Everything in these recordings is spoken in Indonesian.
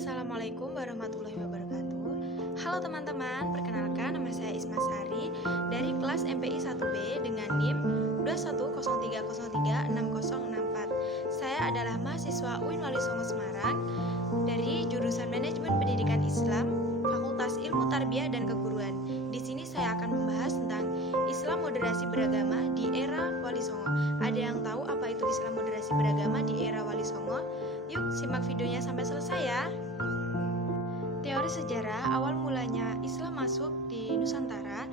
Assalamualaikum warahmatullahi wabarakatuh. Halo teman-teman, perkenalkan nama saya Isma Sari dari kelas MPI 1B dengan NIM 2103036064. Saya adalah mahasiswa UIN Wali Songo Semarang dari jurusan Manajemen Pendidikan Islam, Fakultas Ilmu Tarbiyah dan Keguruan. Di sini saya akan membahas tentang Islam moderasi beragama di era Wali Songo. Ada yang tahu apa itu Islam moderasi beragama di era Wali Songo? Yuk simak videonya sampai selesai ya. Teori sejarah awal mulanya Islam masuk di Nusantara.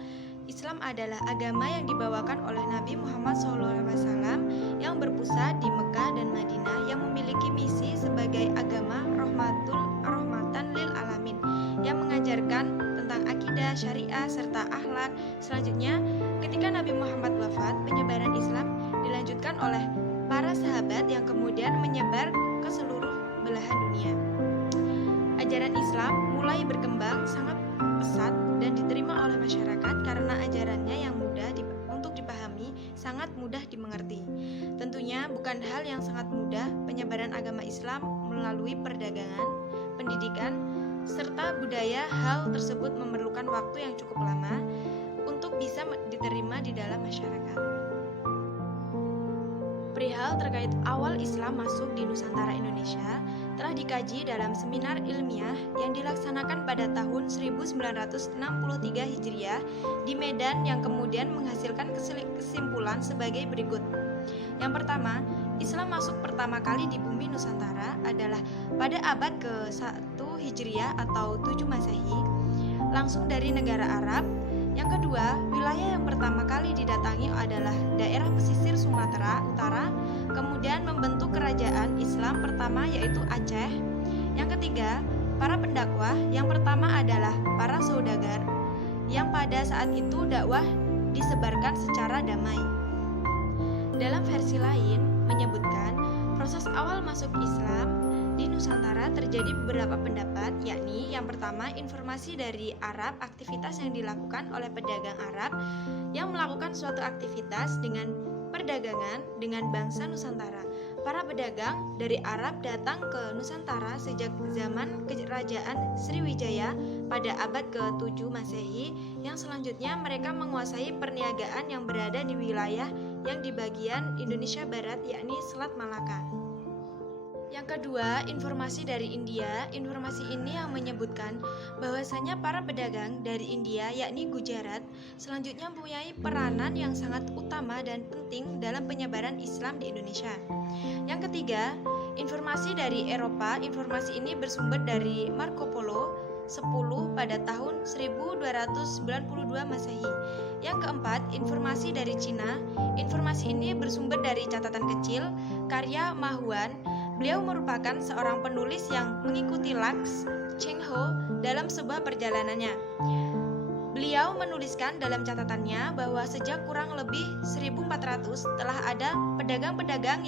Islam adalah agama yang dibawakan oleh Nabi Muhammad SAW yang berpusat di Mekah dan Madinah, yang memiliki misi sebagai agama rahmatan lil alamin, yang mengajarkan tentang akidah, syariah, serta akhlak. Selanjutnya, ketika Nabi Muhammad wafat, penyebaran Islam dilanjutkan oleh para sahabat yang kemudian menyebar ke seluruh belahan dunia. Ajaran Islam mulai berkembang sangat pesat dan diterima oleh masyarakat karena ajarannya yang mudah untuk dipahami, sangat mudah dimengerti. Tentunya bukan hal yang sangat mudah penyebaran agama Islam melalui perdagangan, pendidikan, serta budaya. Hal tersebut memerlukan waktu yang cukup lama untuk bisa diterima di dalam masyarakat. Perihal terkait awal Islam masuk di Nusantara Indonesia telah dikaji dalam seminar ilmiah yang dilaksanakan pada tahun 1963 Hijriah di Medan, yang kemudian menghasilkan kesimpulan sebagai berikut. Yang pertama, Islam masuk pertama kali di bumi Nusantara adalah pada abad ke-1 Hijriah atau 7 Masehi, langsung dari negara Arab. Yang kedua, wilayah yang pertama kali didatangi adalah daerah pesisir Sumatera Utara, kemudian membentuk kerajaan Islam pertama yaitu Aceh. Yang ketiga, para pendakwah yang pertama adalah para saudagar, yang pada saat itu dakwah disebarkan secara damai. Dalam versi lain menyebutkan proses awal masuk Islam di Nusantara terjadi beberapa pendapat, yakni yang pertama, informasi dari Arab, aktivitas yang dilakukan oleh pedagang Arab yang melakukan suatu aktivitas dengan perdagangan dengan bangsa Nusantara. Para pedagang dari Arab datang ke Nusantara sejak zaman Kerajaan Sriwijaya pada abad ke-7 Masehi, yang selanjutnya mereka menguasai perniagaan yang berada di wilayah yang di bagian Indonesia Barat, yakni Selat Malaka. Yang kedua, informasi dari India. Informasi ini yang menyebutkan bahwasanya para pedagang dari India, yakni Gujarat, selanjutnya mempunyai peranan yang sangat utama dan penting dalam penyebaran Islam di Indonesia. Yang ketiga, informasi dari Eropa. Informasi ini bersumber dari Marco Polo 10 pada tahun 1292 Masehi. Yang keempat, informasi dari Cina. Informasi ini bersumber dari catatan kecil karya Ma Huan. Beliau merupakan seorang penulis yang mengikuti Laks Cheng Ho dalam sebuah perjalanannya. Beliau menuliskan dalam catatannya bahwa sejak kurang lebih 1400 telah ada pedagang-pedagang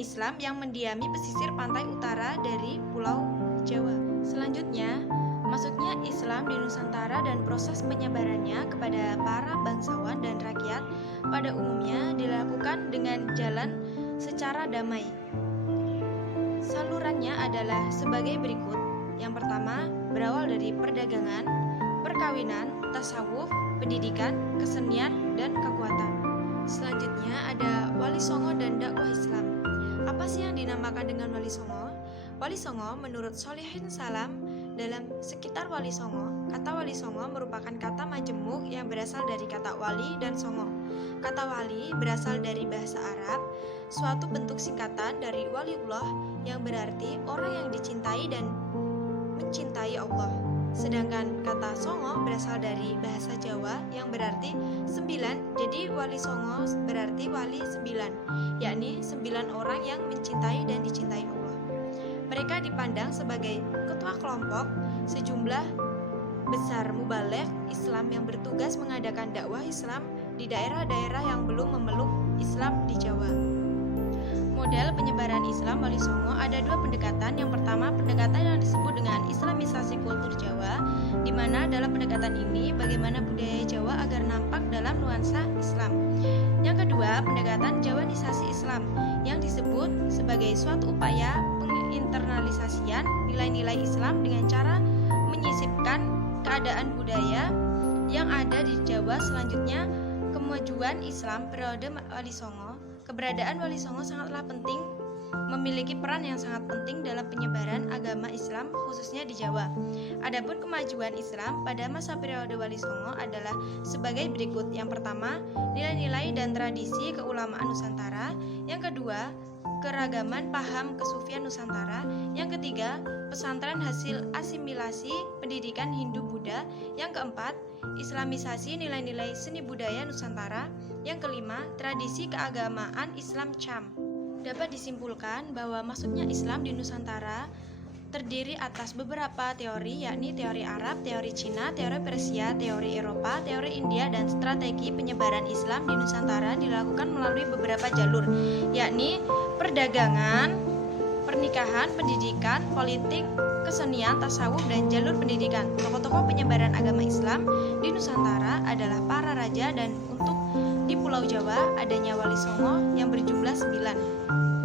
Islam yang mendiami pesisir pantai utara dari Pulau Jawa. Selanjutnya, masuknya Islam di Nusantara dan proses penyebarannya kepada para bangsawan dan rakyat pada umumnya dilakukan dengan jalan secara damai. Salurannya adalah sebagai berikut. Yang pertama, berawal dari perdagangan, perkawinan, tasawuf, pendidikan, kesenian, dan kekuatan. Selanjutnya ada Wali Songo dan dakwah Islam. Apa sih yang dinamakan dengan Wali Songo? Wali Songo menurut Sholihin Salam dalam sekitar Wali Songo, kata Wali Songo merupakan kata majemuk yang berasal dari kata wali dan songo. Kata wali berasal dari bahasa Arab, suatu bentuk singkatan dari waliullah yang berarti orang yang dicintai dan mencintai Allah. Sedangkan kata songo berasal dari bahasa Jawa yang berarti 9, jadi Wali Songo berarti wali 9, yakni 9 orang yang mencintai dan dicintai Allah. Mereka dipandang sebagai ketua kelompok sejumlah besar mubaligh Islam yang bertugas mengadakan dakwah Islam di daerah-daerah yang belum memeluk Islam di Jawa. Model penyebaran Islam Wali Songo ada dua pendekatan. Yang pertama, pendekatan yang disebut dengan Islamisasi kultur Jawa, di mana dalam pendekatan ini bagaimana budaya Jawa agar nampak dalam nuansa Islam. Yang kedua, pendekatan Jawanisasi Islam yang disebut sebagai suatu upaya penginternalisasian nilai-nilai Islam dengan cara menyisipkan keadaan budaya yang ada di Jawa. Selanjutnya, kemajuan Islam periode Wali Songo. Keberadaan Wali Songo sangatlah penting, memiliki peran yang sangat penting dalam penyebaran agama Islam khususnya di Jawa. Adapun kemajuan Islam pada masa periode Wali Songo adalah sebagai berikut. Yang pertama, nilai-nilai dan tradisi keulamaan Nusantara. Yang kedua, keragaman paham kesufian Nusantara. Yang ketiga, pesantren hasil asimilasi pendidikan Hindu-Buddha. Yang keempat, Islamisasi nilai-nilai seni budaya Nusantara. Yang kelima, tradisi keagamaan Islam Cham. Dapat disimpulkan bahwa masuknya Islam di Nusantara terdiri atas beberapa teori, yakni teori Arab, teori Cina, teori Persia, teori Eropa, teori India, dan strategi penyebaran Islam di Nusantara dilakukan melalui beberapa jalur, yakni perdagangan, pernikahan, pendidikan, politik, kesenian, tasawuf, dan jalur pendidikan. Tokoh-tokoh penyebaran agama Islam di Nusantara adalah para raja, dan untuk di Pulau Jawa adanya Wali Songo yang berjumlah 9.